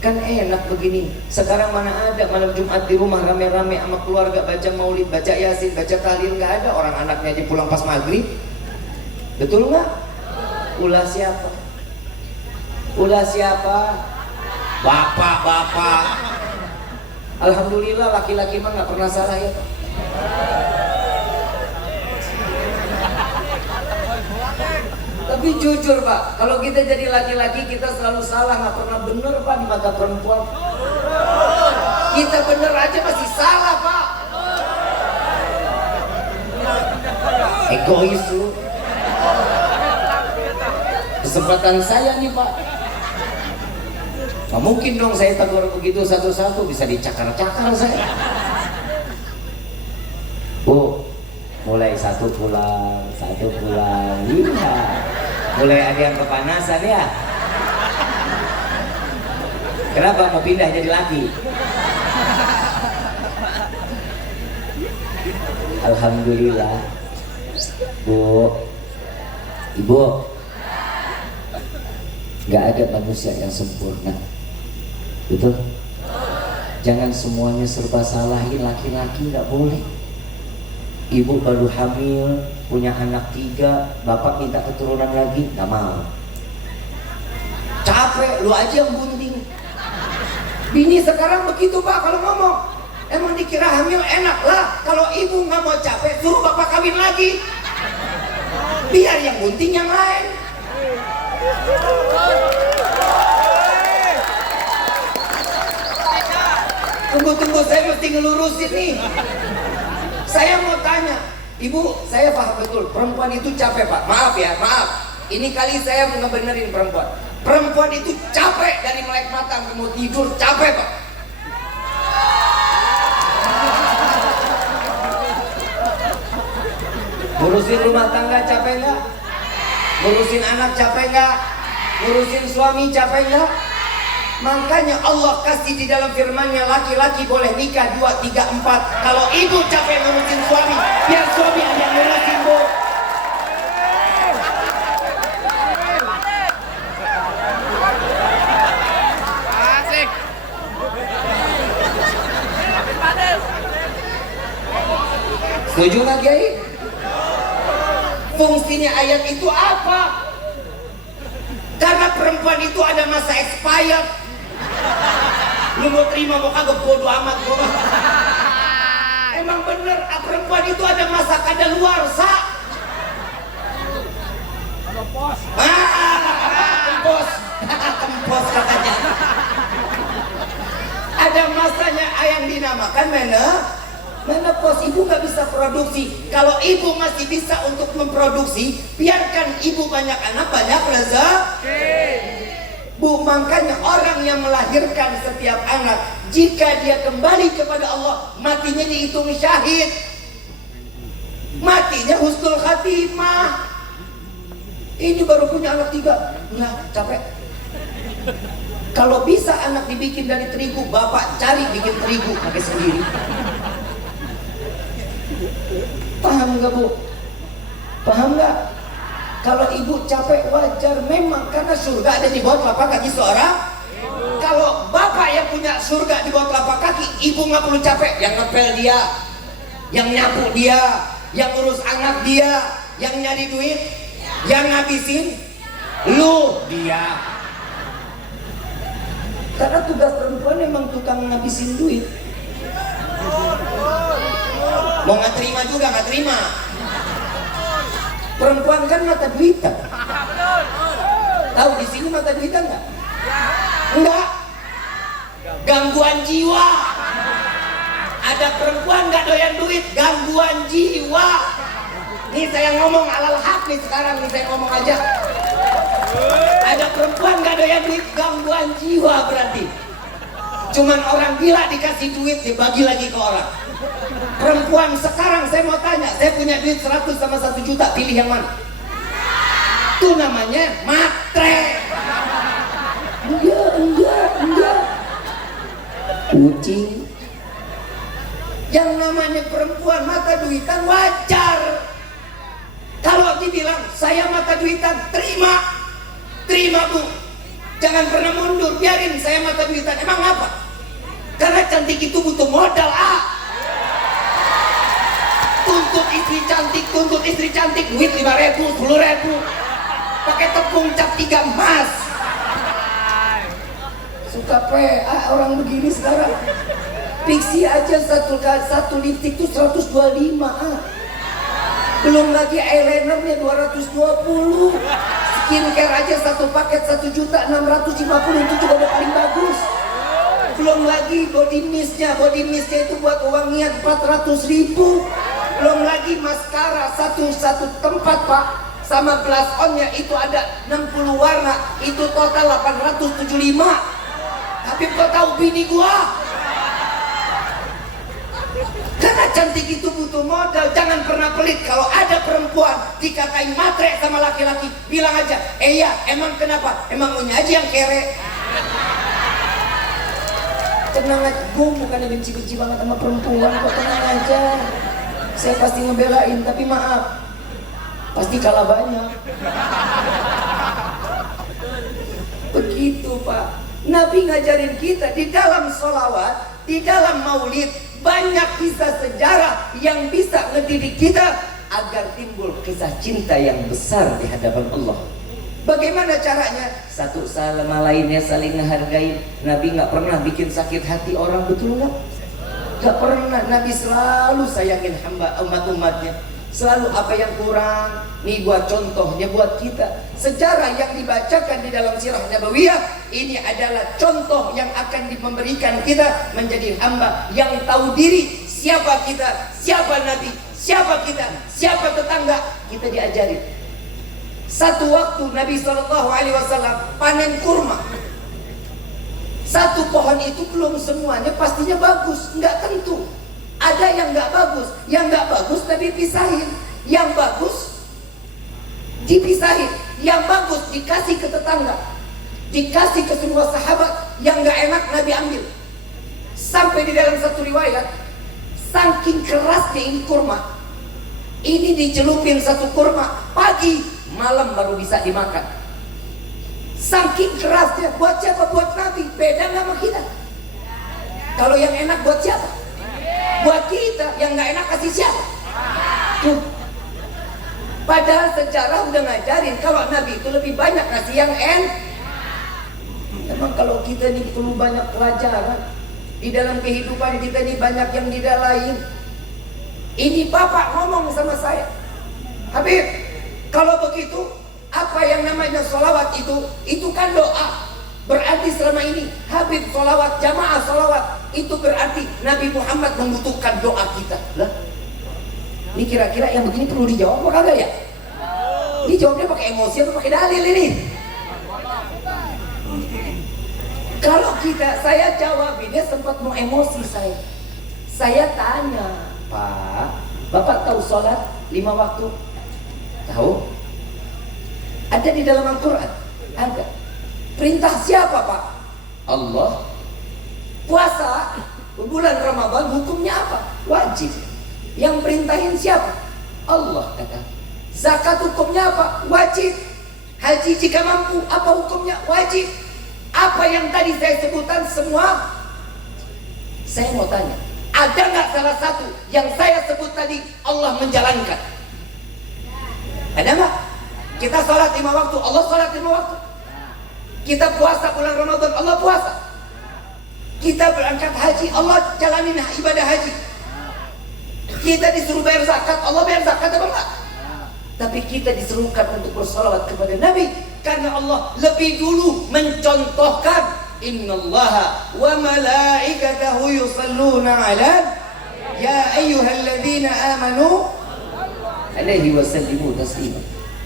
kan enak begini. Sekarang mana ada malam Jumat di rumah rame-rame sama keluarga baca maulid, baca yasin, baca tahlil, nggak ada. Orang anaknya aja pulang pas maghrib. Betul nggak? Ulah siapa? Bapak. Alhamdulillah laki-laki mah nggak pernah salah ya. Tapi jujur pak, kalau kita jadi laki-laki kita selalu salah, nggak pernah bener pak di mata perempuan. Kita bener aja masih salah pak. Egois lu. Kesempatan saya nih pak. Nggak mungkin dong saya tegur begitu satu-satu, bisa dicakar-cakar saya. Bu, mulai satu pulang. Iya. Mulai ada yang kepanasan ya. Kenapa mau pindah jadi laki? Alhamdulillah. Bu, Ibu, nggak ada manusia yang sempurna, betul? Jangan semuanya serba salahin laki-laki, nggak boleh. Ibu baru hamil, punya anak 3, bapak minta keturunan lagi, nggak mau. Capek, lu aja yang gunting. Bini sekarang begitu Pak kalau ngomong. Emang dikira hamil enak lah. Kalau ibu nggak mau capek, suruh bapak kawin lagi. Biar yang gunting yang lain. Tunggu, saya mesti ngelurusin nih. Saya mau tanya, Ibu, saya paham betul, perempuan itu capek Pak. Maaf ya, maaf. Ini kali saya mau ngebenerin perempuan. Perempuan itu capek dari melek mata mau tidur, capek Pak. Ngurusin rumah tangga capek nggak? Ngurusin anak capek nggak? Ngurusin suami capek nggak? Makanya Allah kasih di dalam firman-Nya laki-laki boleh nikah 2, 3, 4. Kalau ibu capek ngurusin suami, biar suami aja yang ngurusin Bu. Asik. Setuju nggak Kiai? Fungsinya ayat itu apa? Karena perempuan itu ada masa expired. Lu mau terima mau kagak bodo amat gua. Emang bener perempuan itu ada masa kadaluarsa. Kempos. Kempos katanya. Ada masanya yang dinamakan menopause. Ibu nggak bisa produksi. Kalau ibu masih bisa untuk memproduksi, biarkan ibu banyak anak, banyak rezeki. Bu, makanya orang yang melahirkan setiap anak, jika dia kembali kepada Allah, matinya dihitung syahid. Matinya husnul khatimah. Ini baru punya anak 3, nah capek. Kalau bisa anak dibikin dari terigu, bapak cari bikin terigu pakai sendiri. Paham nggak Bu? Paham nggak? Kalau ibu capek wajar memang, karena surga ada di bawah telapak kaki seorang. Kalau bapak yang punya surga di bawah telapak kaki, ibu nggak perlu capek. Yang ngepel dia, yang nyapu dia, yang urus anak dia, yang nyari duit, yang ngabisin lu dia. Karena tugas perempuan memang tukang ngabisin duit. Mau nggak terima juga nggak terima. Perempuan kan mata duitan. Tahu di sini mata duitan nggak? Enggak. Gangguan jiwa. Ada perempuan nggak doyan duit, gangguan jiwa. Nih saya ngomong alal haq nih sekarang nih, saya ngomong aja. Ada perempuan nggak doyan duit, gangguan jiwa berarti. Cuman orang gila dikasih duit dibagi lagi ke orang. Perempuan sekarang saya mau tanya, saya punya duit 100 sama 1 juta, pilih yang mana? Itu namanya matre. Enggak. Kucing. Yang namanya perempuan mata duitan wajar. Kalau dibilang saya mata duitan, terima Bu. Jangan pernah mundur, biarin saya mata duitan. Emang apa? Karena cantik itu butuh modal tuntut istri cantik, duit 5.000, 10.000, pakai tepung cap 3 emas. Suka PA orang begini sekarang. Pixi aja satu lipstick tuh 125 belum lagi eyelinernya 220. Skincare aja satu paket 1.650.000, itu juga udah paling bagus. Belum lagi body mistnya itu buat wangian 400.000. Belum lagi maskara satu tempat Pak, sama blush onnya itu ada 60 warna, itu total 875. Habib kau tahu bini gua? Karena cantik itu butuh modal. Jangan pernah pelit. Kalau ada perempuan dikatain matre sama laki-laki, bilang aja, iya, emang kenapa? Emang mau aja yang kere. Tenang aja, gue bukannya benci-benci banget sama perempuan, kok tenang aja. Saya pasti ngebelain, tapi maaf, pasti kalah banyak. Begitu Pak. Nabi ngajarin kita di dalam sholawat, di dalam maulid, banyak kisah sejarah yang bisa ngedidik kita agar timbul kisah cinta yang besar di hadapan Allah. Bagaimana caranya? Satu sama lainnya saling menghargai. Nabi nggak pernah bikin sakit hati orang, betul nggak? Nggak pernah. Nabi selalu sayangin hamba umat-umatnya. Selalu apa yang kurang, nih buat contohnya buat kita. Sejarah yang dibacakan di dalam sirah Nabawiyah ini adalah contoh yang akan memberikan kita menjadi hamba yang tahu diri. Siapa kita, siapa Nabi, siapa kita, siapa tetangga, kita diajari. Satu waktu Nabi SAW panen kurma. Satu pohon itu belum semuanya pastinya bagus, nggak tentu. Ada yang nggak bagus, yang nggak bagus Nabi pisahin, yang bagus dipisahin, yang bagus dikasih ke tetangga, dikasih ke semua sahabat, yang nggak enak Nabi ambil. Sampai di dalam satu riwayat, saking kerasnya ini kurma, ini dicelupin satu kurma pagi, malam baru bisa dimakan. Saking kerasnya. Buat siapa? Buat Nabi. Beda nggak sama kita? Kalau yang enak buat siapa? Buat kita. Yang nggak enak kasih siapa? Tuh. Padahal sejarah udah ngajarin kalau Nabi itu lebih banyak kasih yang Emang kalau kita nih perlu banyak pelajaran. Di dalam kehidupan kita nih banyak yang didalain. Ini Bapak ngomong sama saya, Habib, kalau begitu apa yang namanya sholawat itu kan doa. Berarti selama ini Habib sholawat, jamaah sholawat, itu berarti Nabi Muhammad membutuhkan doa kita. Lah, ini kira-kira yang begini perlu dijawab apa kagak ya? Dijawabnya pakai emosi atau pakai dalil ini? Kalau saya jawab, dia sempat mau emosi saya. Saya tanya, Pak, Bapak tahu sholat 5 waktu? Tahu? Ada di dalam Al-Quran? Ada. Perintah siapa Pak? Allah. Puasa bulan Ramadan hukumnya apa? Wajib. Yang perintahin siapa? Allah kata. Zakat hukumnya apa? Wajib. Haji jika mampu apa hukumnya? Wajib. Apa yang tadi saya sebutkan semua? Saya mau tanya, ada nggak salah satu yang saya sebut tadi Allah menjalankan? Ada nggak? Kita sholat 5 waktu, Allah sholat 5 waktu. Kita puasa bulan Ramadan, Allah puasa. Kita berangkat haji, Allah jalanin ibadah haji. Kita disuruh bayar zakat, Allah bayar zakat apa enggak? Tapi kita disuruhkan untuk bersalawat kepada Nabi karena Allah lebih dulu mencontohkan innallaha wa malaikatahu yusalluna ala ya ayyuhalladzina amanu alaihi wasallimu taslima.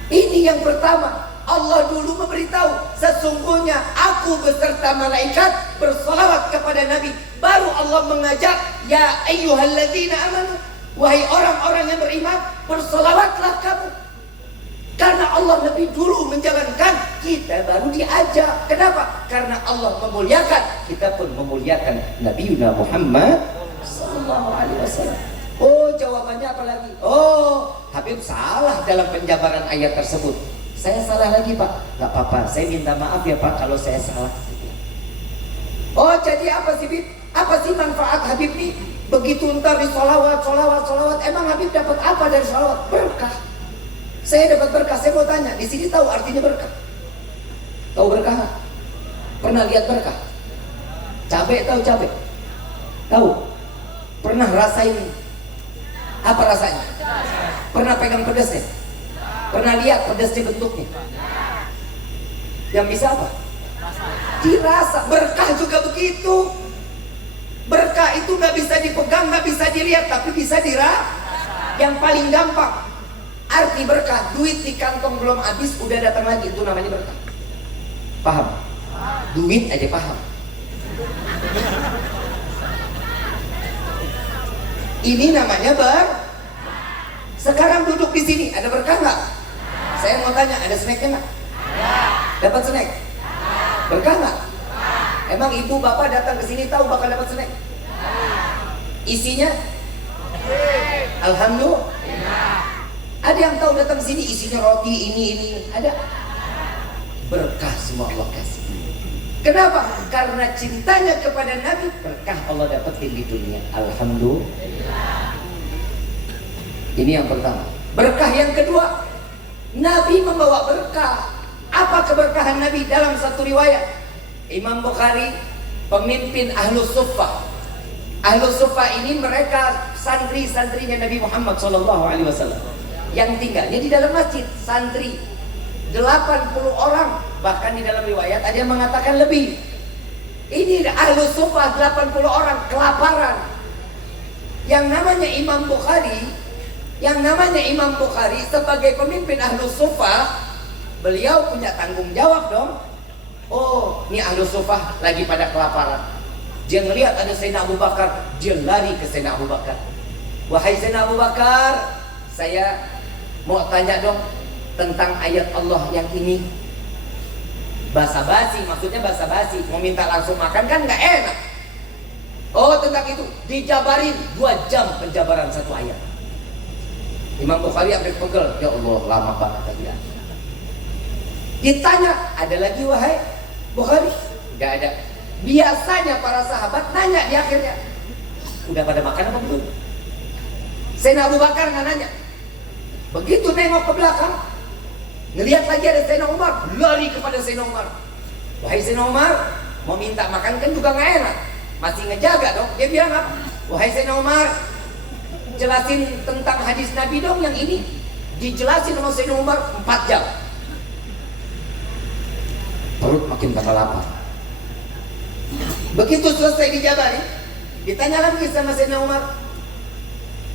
Ini yang pertama, Allah dulu memberitahu sesungguhnya aku beserta malaikat bersalawat kepada Nabi. Baru Allah mengajak ya ayyuhalladzina amanu, wahai orang-orang yang beriman, bersalawatlah kamu. Karena Allah lebih dulu menjalankan, kita baru diajak. Kenapa? Karena Allah memuliakan, kita pun memuliakan Nabi Muhammad sallallahu alaihi wasallam. Oh, jawabannya apa lagi? Oh, Habib salah dalam penjabaran ayat tersebut. Saya salah lagi Pak. Gak apa-apa, saya minta maaf ya Pak kalau saya salah. Oh, jadi apa sih Habib? Apa sih manfaat Habib nih? Begitu ntar di sholawat. Emang Habib dapat apa dari sholawat? Berkah. Saya dapat berkah. Saya mau tanya, di sini tahu artinya berkah? Tahu berkah nggak? Pernah lihat berkah? Cabai, tahu cabai? Tahu? Pernah rasain apa rasanya? Pernah pegang pedasnya? Pernah lihat pedasnya bentuknya? Yang bisa apa? Dirasa. Berkah juga begitu. Berkah itu nggak bisa dipegang, nggak bisa dilihat, tapi bisa Yang paling gampang arti berkah, duit di kantong belum habis udah datang lagi, itu namanya berkah. Paham? Duit aja paham. Ini namanya Sekarang duduk di sini, ada berkah nggak? Saya mau tanya, ada snacknya nggak? Dapat snack? Berkah nggak? Emang ibu bapak datang ke sini tahu bakal dapat snack? Isinya? Alhamdulillah. Ada yang tahu datang sini isinya roti ini? Ada? Berkah semua Allah kasih. Kenapa? Karena cintanya kepada Nabi, berkah Allah dapetin di dunia. Alhamdulillah. Ini yang pertama. Berkah yang kedua, Nabi membawa berkah. Apa keberkahan Nabi? Dalam satu riwayat Imam Bukhari, pemimpin Ahlus Suffah. Ahlus Suffah ini mereka santri-santrinya Nabi Muhammad SAW yang tinggalnya di dalam masjid. Santri 80 orang, bahkan di dalam riwayat ada yang mengatakan lebih. Ini Ahlus Suffah 80 orang kelaparan. Yang namanya Imam Bukhari sebagai pemimpin Ahlus Suffah, beliau punya tanggung jawab dong. Oh, ini Ahlus Suffah lagi pada kelaparan. Dia ngelihat ada Sayyidina Abu Bakar, dia lari ke Sayyidina Abu Bakar. Wahai Sayyidina Abu Bakar, saya mau tanya dong tentang ayat Allah yang ini. Basa-basi, maksudnya basa-basi, mau minta langsung makan kan nggak enak. Oh, tentang itu dijabarin 2 jam penjabaran satu ayat. Imam Bukhari sampai pegel, ya Allah lama banget tadi ya. Ditanya, ada lagi wahai Bukhari? Nggak ada. Biasanya para sahabat nanya di akhirnya, udah pada makan apa belum? Sayyidina Abu Bakar nggak nanya. Begitu nengok ke belakang, ngelihat lagi ada Sayyidina Umar, lari kepada Sayyidina Umar. Wahai Sayyidina Umar, mau minta makan kan juga nggak enak, masih ngejaga dong. Dia bilang apa? Wahai Sayyidina Umar, jelasin tentang hadis Nabi dong yang ini. Dijelasin sama Sayyidina Umar 4 jam. Perut makin tambah lapar. Begitu selesai dijabarin, ditanya lagi sama Sayyidina Umar,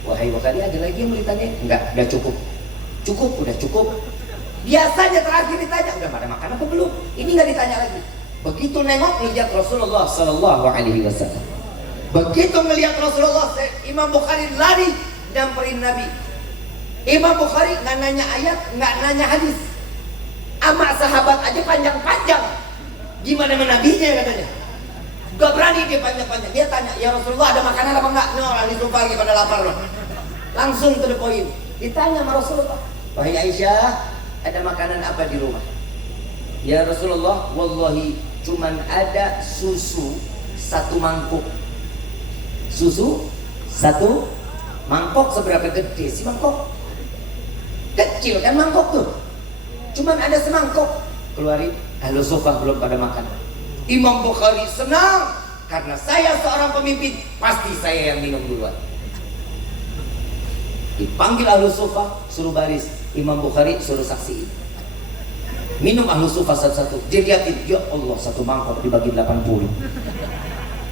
wahai Bukhari, ada lagi yang mau ditanya? Enggak, udah cukup. Udah cukup. Biasanya terakhir ditanya, udah pada makan apa belum? Ini nggak ditanya lagi. Begitu nengok ngelihat Rasulullah Sallallahu Alaihi Wasallam. Begitu ngelihat Rasulullah, Imam Bukhari lari nyamperin Nabi. Imam Bukhari nggak nanya ayat, nggak nanya hadis. Ama sahabat aja panjang-panjang. Gimana dengan nabinya katanya? Gak berani dia panjang-panjang. Dia tanya, ya Rasulullah ada makanan apa enggak? No, ahli sumpah lagi pada lapar loh. Langsung to the point. Ditanya sama Rasulullah, wahai Aisyah, ada makanan apa di rumah? Ya Rasulullah, wallahi cuman ada susu 1 mangkuk. Susu 1 mangkok. Seberapa gede sih mangkok? Kecil kan mangkok tuh. Cuman ada semangkok. Keluarin, Ahlus Suffah belum pada makan. Imam Bukhari senang karena saya seorang pemimpin, pasti saya yang minum duluan. Dipanggil Ahlus Suffah, suruh baris. Imam Bukhari suruh saksiin. Minum Ahlus Suffah satu-satu. Dia liatin, ya Allah 1 mangkok dibagi 80.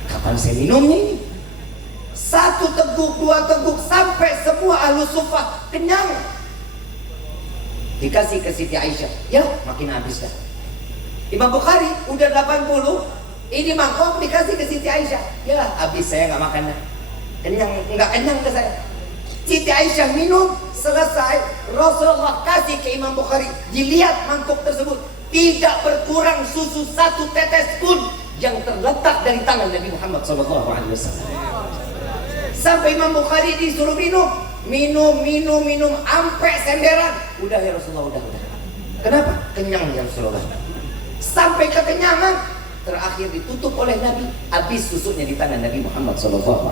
Kapan saya minumnya ini? 1 teguk, 2 teguk, sampai semua Ahlus Suffah kenyang. Dikasih ke Siti Aisyah, ya makin habis dah. Imam Bukhari udah 80, ini mangkok dikasih ke Siti Aisyah, ya habis, saya nggak makan dah. Kenyang, nggak kenyang ke saya. Siti Aisyah minum, selesai, Rasulullah kasih ke Imam Bukhari. Dilihat mangkok tersebut, tidak berkurang susu 1 tetes pun yang terletak dari tangan Nabi Muhammad SAW. Sampai Imam Bukhari disuruh minum, sampai senderan. Udah ya Rasulullah, udah. Kenapa? Kenyang ya Rasulullah. Sampai kekenyangan, terakhir ditutup oleh Nabi, habis susunya di tangan Nabi Muhammad SAW.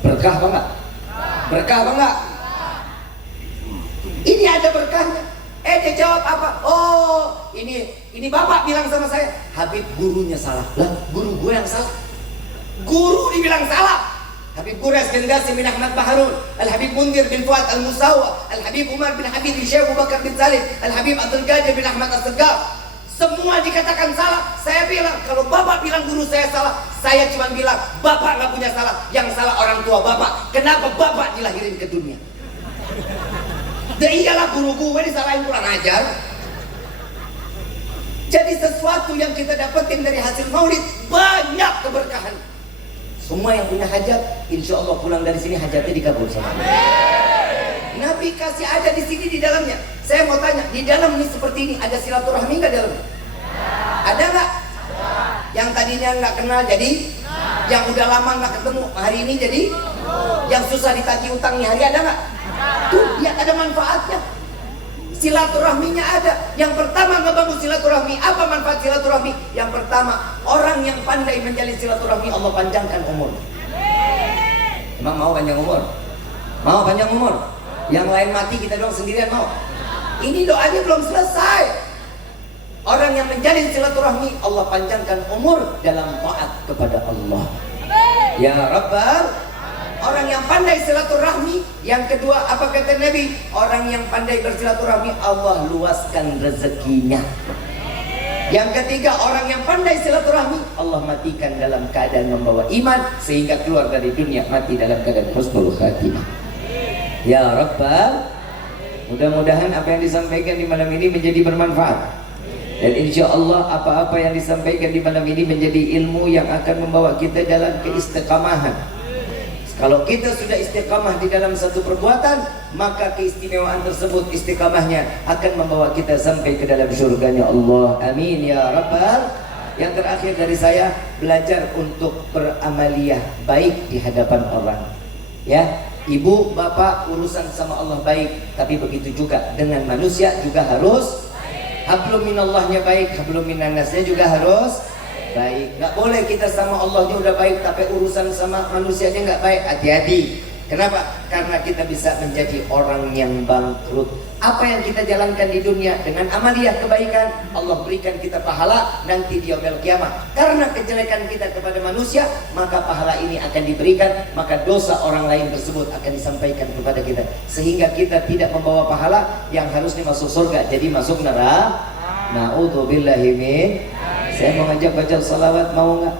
Berkah apa enggak? Berkah apa enggak? Ini ada berkahnya. Dia jawab apa? Oh, ini bapak bilang sama saya, Habib gurunya salah. Lah, guru gue yang salah. Guru dibilang salah. Habib Qurais bin Qasim bin Ahmad Baharun, Al-Habib Mundir bin Fuad Al-Musawa, Al-Habib Umar bin Habib bin Syekh Abu Bakar bin Salim, Al-Habib Abdul Qadir bin Ahmad As-Segaf. Semua dikatakan salah. Saya bilang, kalau bapak bilang guru saya salah, saya cuma bilang, bapak nggak punya salah. Yang salah orang tua bapak. Kenapa bapak dilahirin ke dunia? Dan iyalah guru gue disalahin kurang ajar. Jadi sesuatu sesuatu yang kita dapetin dari hasil maulid, banyak keberkahan. Semua yang punya hajat, insya Allah pulang dari sini hajatnya dikabul sama Allah. Nabi kasih ada di sini di dalamnya. Saya mau tanya, di dalam ini seperti ini ada silaturahmi nggak dalamnya? Ada nggak? Yang tadinya nggak kenal jadi, yang udah lama nggak ketemu hari ini jadi, yang susah ditagih utang nih hari ada nggak? Tuh, dia ada manfaatnya. Silaturahminya ada. Yang pertama ngebangun silaturahmi. Apa manfaat silaturahmi? Yang pertama, orang yang pandai menjalin silaturahmi Allah panjangkan umur. Emang mau panjang umur? Mau panjang umur? Yang lain mati kita doang sendirian mau? Ini doanya belum selesai. Orang yang menjalin silaturahmi Allah panjangkan umur dalam taat kepada Allah. Ya Rabbal. Orang yang pandai silaturahmi. Yang kedua apa kata Nabi? Orang yang pandai bersilaturahmi Allah luaskan rezekinya. Yang ketiga orang yang pandai silaturahmi Allah matikan dalam keadaan membawa iman, sehingga keluar dari dunia mati dalam keadaan husnul khatimah. Ya Rabbal. Mudah-mudahan apa yang disampaikan di malam ini menjadi bermanfaat. Dan insya Allah apa-apa yang disampaikan di malam ini menjadi ilmu yang akan membawa kita dalam keistiqamahan. Kalau kita sudah istiqamah di dalam satu perbuatan, maka keistimewaan tersebut istiqamahnya akan membawa kita sampai ke dalam surganya Allah. Amin ya Rabbal. Yang terakhir dari saya, belajar untuk beramaliyah baik di hadapan orang. Ya, ibu, bapak urusan sama Allah baik, tapi begitu juga dengan manusia juga harus hablum minallahnya baik, hablum minannasnya juga harus baik. Nggak boleh kita sama Allahnya udah baik tapi urusan sama manusianya nggak baik. Hati-hati. Kenapa? Karena kita bisa menjadi orang yang bangkrut. Apa yang kita jalankan di dunia dengan amaliyah kebaikan, Allah berikan kita pahala nanti di yaumil kiamah. Karena kejelekan kita kepada manusia, maka pahala ini akan diberikan, maka dosa orang lain tersebut akan disampaikan kepada kita, sehingga kita tidak membawa pahala yang harusnya masuk surga jadi masuk neraka. Na'udzubillahi min. Saya mau ngajak baca salawat, mau nggak?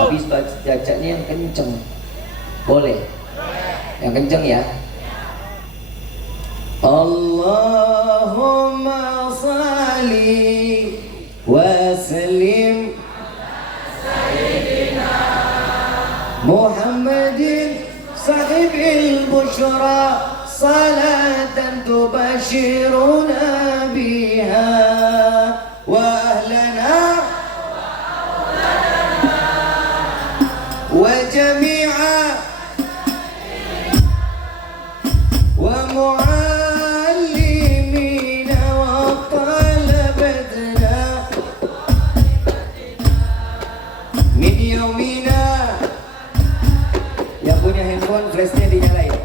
Tapi bacanya yang kenceng. Boleh? Yang kenceng ya. Allahumma salli wa sallim Muhammadin sahibil bushra salatan tubashiruna biha wa ahlana wa jami'a wa muallimina wa talabatna min yaumina. Yang punya handphone flashnya dinyalain.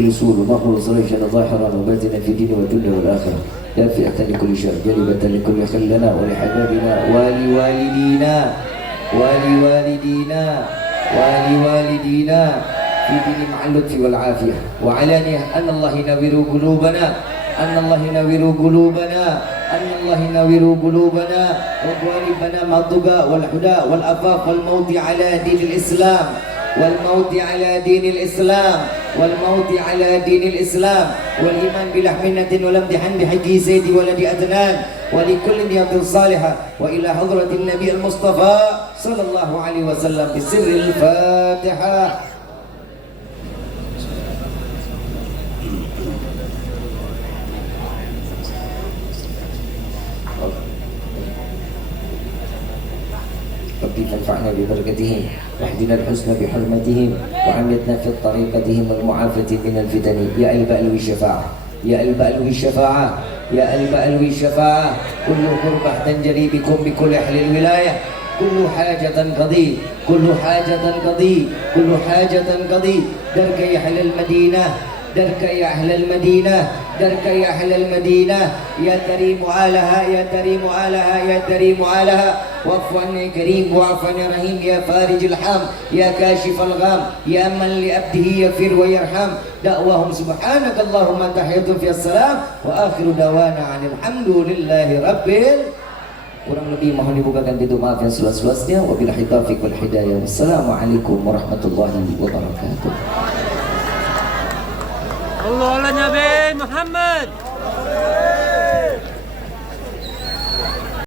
كل سوء ومخلص ريشنا ظاهرا وباطنا في الدين والدنيا والآخرة دافعة لكل شر جلبة لكل خير لنا ولحبابنا ولوالدينا ولوالدينا في دين مع اللطف والعافية وعلانية أن الله ينور قلوبنا أن الله ينور قلوبنا أن الله ينور قلوبنا وقوالبنا مع الضبا والهدى والأفاق والموت على دين الإسلام والموت على دين الإسلام والموت على دين الإسلام والإيمان بلحمنة والامتحان بحق سيد ولد أدنان ولكل نية صالحة وإلى حضرة النبي المصطفى صلى الله عليه وسلم بسر الفاتحة. ربي فانفعنا ببركتهم واهدنا الحسن بحرمتهم وعمتنا في طريقتهم والمعافاة من الفتن يا البألوي الشفاعة يا البألوي الشفاعة يا البألوي الشفاعة كل قربة تنجلي بكم بكل أهل الولاية كل حاجة قضي كل حاجة قضي كل حاجة قضي درك يا أهل المدينة درك يا أهل المدينة درك يا أهل المدينة يا كريم آلها يا كريم آلها يا كريم آلها واعف عنا يا كريم واعف عنا يا رحيم يا فارج الحام يا كاشف الغام يا من لأبده يفر ويرحم دعواهم سبحانك اللهم تحياتهم في السلام وآخر دعوانا عن الحمد لله رب kurang lebih mohon dibukakan pintu maaf yang seluas-luasnya wabillahi taufiq wal hidayah wassalamualaikum warahmatullahi wabarakatuh. Allah ala Nabi Muhammad.